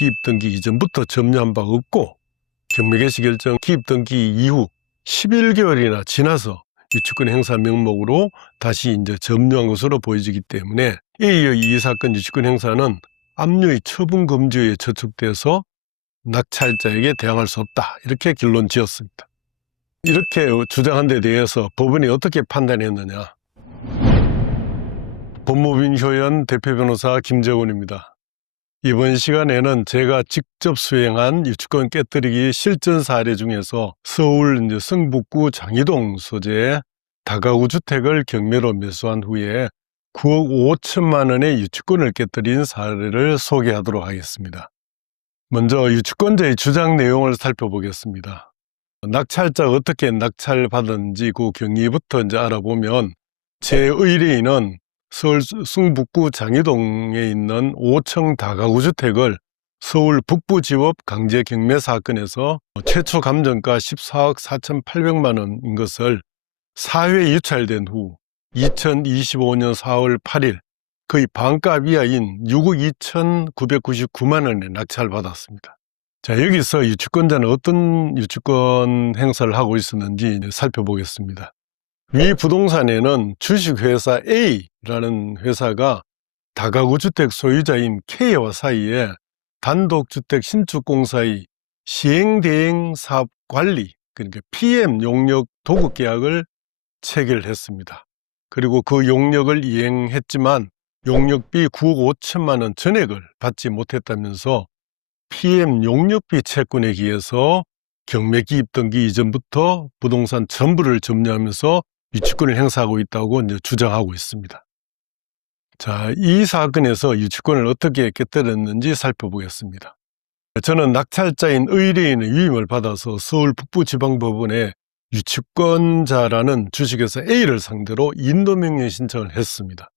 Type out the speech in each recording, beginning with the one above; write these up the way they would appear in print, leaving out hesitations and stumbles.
기입 등기 이전부터 점유한 바 없고 경매개시 결정 기입 등기 이후 11개월이나 지나서 유치권 행사 명목으로 다시 이제 점유한 것으로 보여지기 때문에 A의 이 사건 유치권 행사는 압류의 처분 금지에 저촉돼서 낙찰자에게 대항할 수 없다, 이렇게 결론 지었습니다. 이렇게 주장한 데 대해서 법원이 어떻게 판단했느냐. 법무법인 효연 대표 변호사 김재훈입니다. 이번 시간에는 제가 직접 수행한 유치권 깨뜨리기 실전 사례 중에서 서울 성북구 장이동 소재의 다가구 주택을 경매로 매수한 후에 9억 5천만 원의 유치권을 깨뜨린 사례를 소개하도록 하겠습니다. 먼저 유치권자의 주장 내용을 살펴보겠습니다. 낙찰자가 어떻게 낙찰받았는지 그 경위부터 이제 알아보면, 제 의뢰인은 서울 성북구 장이동에 있는 5층 다가구 주택을 서울 북부지법 강제 경매 사건에서 최초 감정가 14억 4,800만 원인 것을 4회 유찰된 후 2025년 4월 8일 거의 반값 이하인 6억 2,999만 원에 낙찰받았습니다. 자, 여기서 유치권자는 어떤 유치권 행사를 하고 있었는지 살펴보겠습니다. 위 부동산에는 주식회사 A라는 회사가 다가구 주택 소유자인 K와 사이에 단독주택 신축공사의 시행대행 사업 관리, 그러니까 PM 용역 도급 계약을 체결했습니다. 그리고 그 용역을 이행했지만 용역비 9억 5천만 원 전액을 받지 못했다면서 PM 용역비 채권에 기해서 경매 기입 등기 이전부터 부동산 전부를 점유하면서 유치권을 행사하고 있다고 이제 주장하고 있습니다. 자, 이 사건에서 유치권을 어떻게 깨뜨렸는지 살펴보겠습니다. 저는 낙찰자인 의뢰인의 위임을 받아서 서울 북부지방법원에 유치권자라는 주식회사 A를 상대로 인도명령 신청을 했습니다.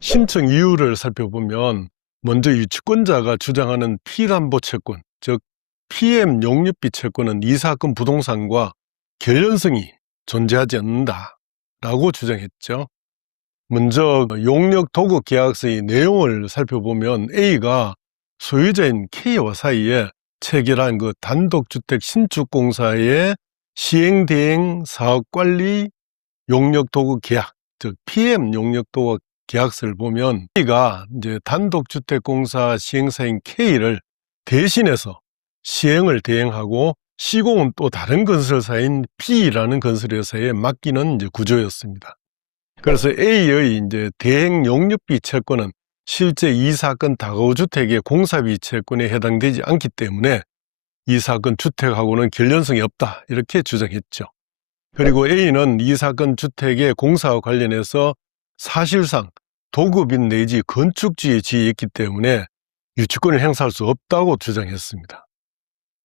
신청 이유를 살펴보면, 먼저 유치권자가 주장하는 피담보 채권, 즉 PM 용역비 채권은 이 사건 부동산과 결연성이 존재하지 않는다라고 주장했죠. 먼저 용역 도급 계약서의 내용을 살펴보면 A가 소유자인 K와 사이에 체결한 그 단독주택 신축공사의 시행대행 사업관리 용역 도급 계약, 즉 PM 용역 도급 계약서를 보면 A가 이제 단독주택공사 시행사인 K를 대신해서 시행을 대행하고 시공은 또 다른 건설사인 B라는 건설회사에 맡기는 이제 구조였습니다. 그래서 A의 이제 대행 용역비 채권은 실제 이 사건 다가구 주택의 공사비 채권에 해당되지 않기 때문에 이 사건 주택하고는 결연성이 없다, 이렇게 주장했죠. 그리고 A는 이 사건 주택의 공사와 관련해서 사실상 도급인 내지 건축지에 지어있기 때문에 유치권을 행사할 수 없다고 주장했습니다.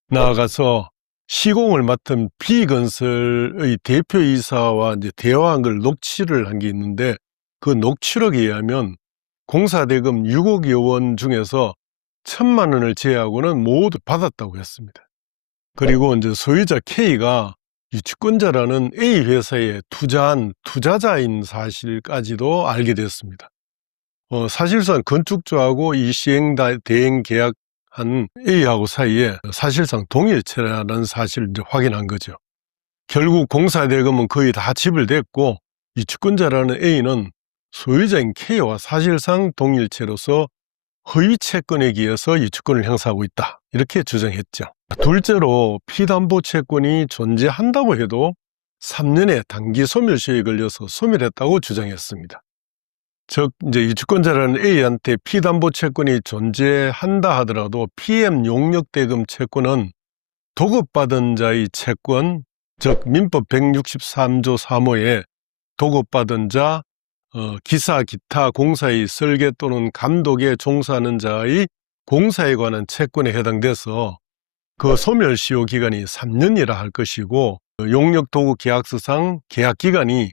나아가서 시공을 맡은 B건설의 대표이사와 이제 대화한 걸 녹취를 한 게 있는데, 그 녹취록에 의하면 공사대금 6억여 원 중에서 1,000만 원을 제외하고는 모두 받았다고 했습니다. 그리고 이제 소유자 K가 유치권자라는 A 회사에 투자한 투자자인 사실까지도 알게 됐습니다. 사실상 건축주하고 이 시행 대행 계약한 A하고 사이에 사실상 동일체라는 사실을 이제 확인한 거죠. 결국 공사대금은 거의 다 지불됐고 유치권자라는 A는 소유자인 K와 사실상 동일체로서 허위 채권에 기해서 유치권을 행사하고 있다, 이렇게 주장했죠. 둘째로 피담보 채권이 존재한다고 해도 3년의 단기 소멸시효에 걸려서 소멸했다고 주장했습니다. 즉 이제 유치권자라는 A한테 피담보 채권이 존재한다 하더라도 PM 용역대금 채권은 도급받은 자의 채권, 즉 민법 163조 3호에 도급받은 자, 기사 기타 공사의 설계 또는 감독에 종사하는 자의 공사에 관한 채권에 해당돼서 그 소멸시효 기간이 3년이라 할 것이고, 용역도급 계약서상 계약기간이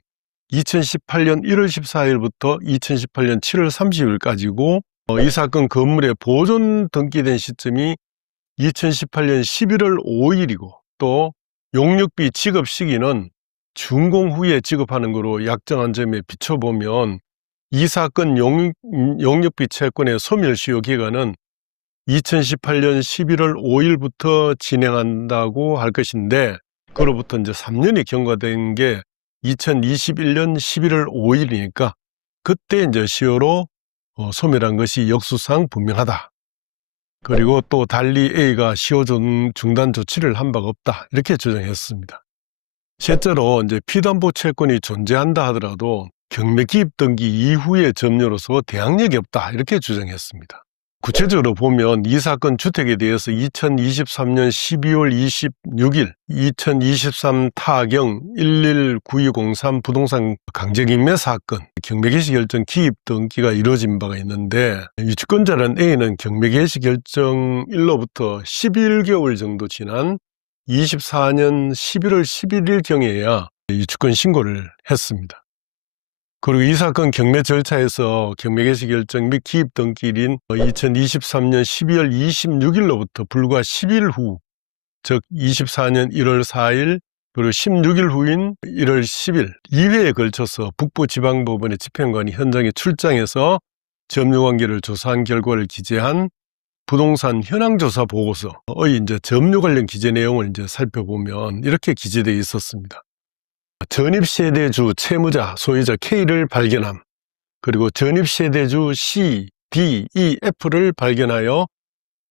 2018년 1월 14일부터 2018년 7월 30일까지고 이 사건 건물에 보존 등기된 시점이 2018년 11월 5일이고 또 용역비 지급 시기는 준공 후에 지급하는 것으로 약정한 점에 비춰보면 이 사건 용역비 채권의 소멸시효 기간은 2018년 11월 5일부터 진행한다고 할 것인데, 그로부터 이제 3년이 경과된 게 2021년 11월 5일이니까 그때 이제 시효로 소멸한 것이 역수상 분명하다. 그리고 또 달리 A가 시효 중단 조치를 한 바가 없다. 이렇게 주장했습니다. 실제로 이제 피담보 채권이 존재한다 하더라도 경매 기입 등기 이후의 점유로서 대항력이 없다. 이렇게 주장했습니다. 구체적으로 보면 이 사건 주택에 대해서 2023년 12월 26일 2023 타경 119203 부동산 강제경매 사건 경매개시결정 기입 등기가 이루어진 바가 있는데, 유치권자는 A는 경매개시결정일로부터 11개월 정도 지난 24년 11월 11일경에야 유치권 신고를 했습니다. 그리고 이 사건 경매 절차에서 경매개시결정 및 기입 등기일인 2023년 12월 26일로부터 불과 10일 후, 즉 24년 1월 4일 그리고 16일 후인 1월 10일 2회에 걸쳐서 북부지방법원의 집행관이 현장에 출장해서 점유관계를 조사한 결과를 기재한 부동산 현황조사 보고서의 이제 점유 관련 기재 내용을 이제 살펴보면 이렇게 기재되어 있었습니다. 전입세대주 채무자 소유자 K를 발견함, 그리고 전입세대주 C, D, E, F를 발견하여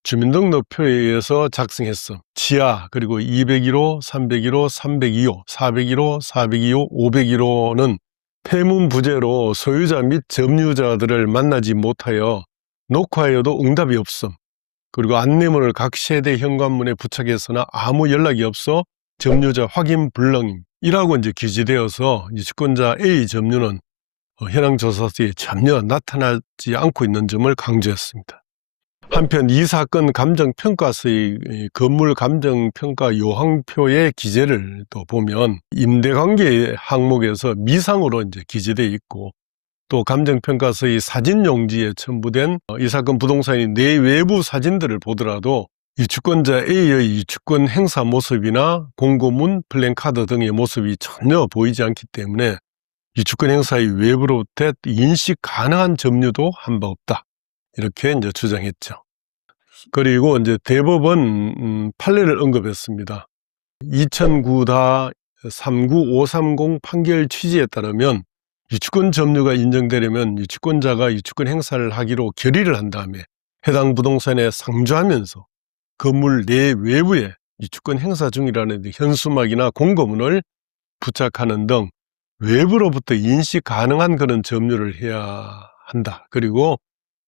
주민등록표에 의해서 작성했음. 지하 그리고 201호, 301호, 302호, 401호, 402호, 501호는 폐문부재로 소유자 및 점유자들을 만나지 못하여 녹화하여도 응답이 없음. 그리고 안내문을 각 세대 현관문에 부착했으나 아무 연락이 없어 점유자 확인 불능이라고 이제 기재되어서 유치권자 A 점유는 현황조사서에 전혀 나타나지 않고 있는 점을 강조했습니다. 한편 이 사건 감정평가서의 건물 감정평가 요항표의 기재를 또 보면 임대관계 항목에서 미상으로 이제 기재되어 있고, 또 감정평가서의 사진용지에 첨부된 이 사건 부동산의 내외부 사진들을 보더라도 유치권자 A의 유치권 행사 모습이나 공고문, 플랜카드 등의 모습이 전혀 보이지 않기 때문에 유치권 행사의 외부로부터 인식 가능한 점유도 한 바 없다. 이렇게 이제 주장했죠. 그리고 이제 대법원 판례를 언급했습니다. 2009-39530 판결 취지에 따르면 유치권 점유가 인정되려면 유치권자가 유치권 행사를 하기로 결의를 한 다음에 해당 부동산에 상주하면서 건물 내 외부에 유치권 행사 중이라는 현수막이나 공고문을 부착하는 등 외부로부터 인식 가능한 그런 점유를 해야 한다. 그리고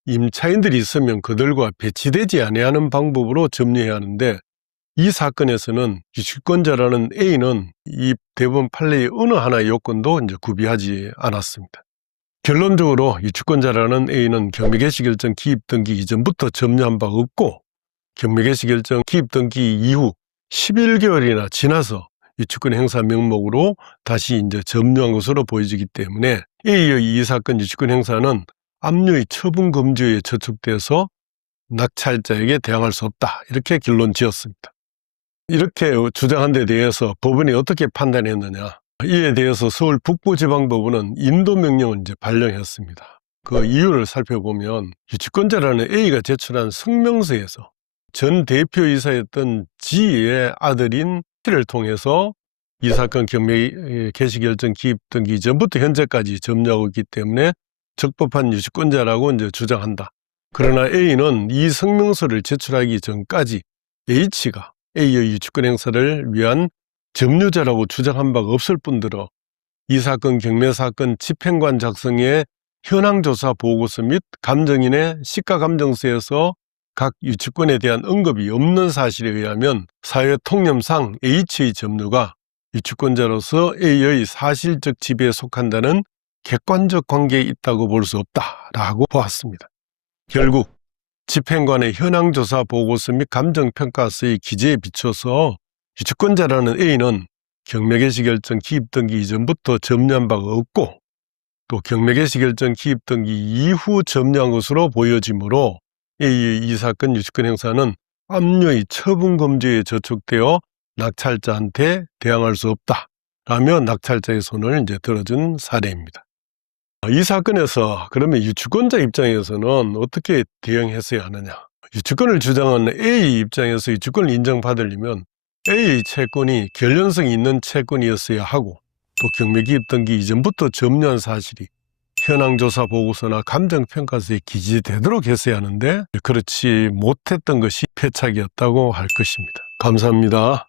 임차인들이 있으면 그들과 배치되지 아니하는 방법으로 점유해야 하는데, 이 사건에서는 유치권자라는 A는 이 대법원 판례의 어느 하나의 요건도 이제 구비하지 않았습니다. 결론적으로 유치권자라는 A는 경매개시결정 기입 등기 이전부터 점유한 바가 없고, 경매개시결정 기입 등기 이후 11개월이나 지나서 유치권 행사 명목으로 다시 이제 점유한 것으로 보여지기 때문에 A의 이 사건 유치권 행사는 압류의 처분 금지에 저촉돼서 낙찰자에게 대항할 수 없다. 이렇게 결론 지었습니다. 이렇게 주장한 데 대해서 법원이 어떻게 판단했느냐. 이에 대해서 서울 북부지방법원은 인도명령을 이제 발령했습니다. 그 이유를 살펴보면 유치권자라는 A가 제출한 성명서에서 전 대표이사였던 G의 아들인 T를 통해서 이 사건 경매 개시결정 기입 등기 이전부터 현재까지 점유하고 있기 때문에 적법한 유치권자라고 이제 주장한다. 그러나 A는 이 성명서를 제출하기 전까지 H가 A의 유치권 행사를 위한 점유자라고 주장한 바가 없을 뿐더러 이 사건 경매 사건 집행관 작성의 현황조사 보고서 및 감정인의 시가감정서에서 각 유치권에 대한 언급이 없는 사실에 의하면 사회 통념상 H의 점유가 유치권자로서 A의 사실적 지배에 속한다는 객관적 관계에 있다고 볼 수 없다라고 보았습니다. 결국 집행관의 현황조사 보고서 및 감정평가서의 기재에 비춰서 유치권자라는 A는 경매개시결정 기입 등기 이전부터 점유한 바가 없고, 또 경매개시결정 기입 등기 이후 점유한 것으로 보여지므로 A의 이 사건 유치권 행사는 압류의 처분 금지에 저촉되어 낙찰자한테 대항할 수 없다 라며 낙찰자의 손을 이제 들어준 사례입니다. 이 사건에서 그러면 유치권자 입장에서는 어떻게 대응했어야 하느냐. 유치권을 주장하는 A 입장에서 유치권을 인정받으려면 A의 채권이 결연성이 있는 채권이었어야 하고 또 경매기입 등기 이전부터 점유한 사실이 현황조사 보고서나 감정평가서에 기재되도록 했어야 하는데 그렇지 못했던 것이 패착이었다고 할 것입니다. 감사합니다.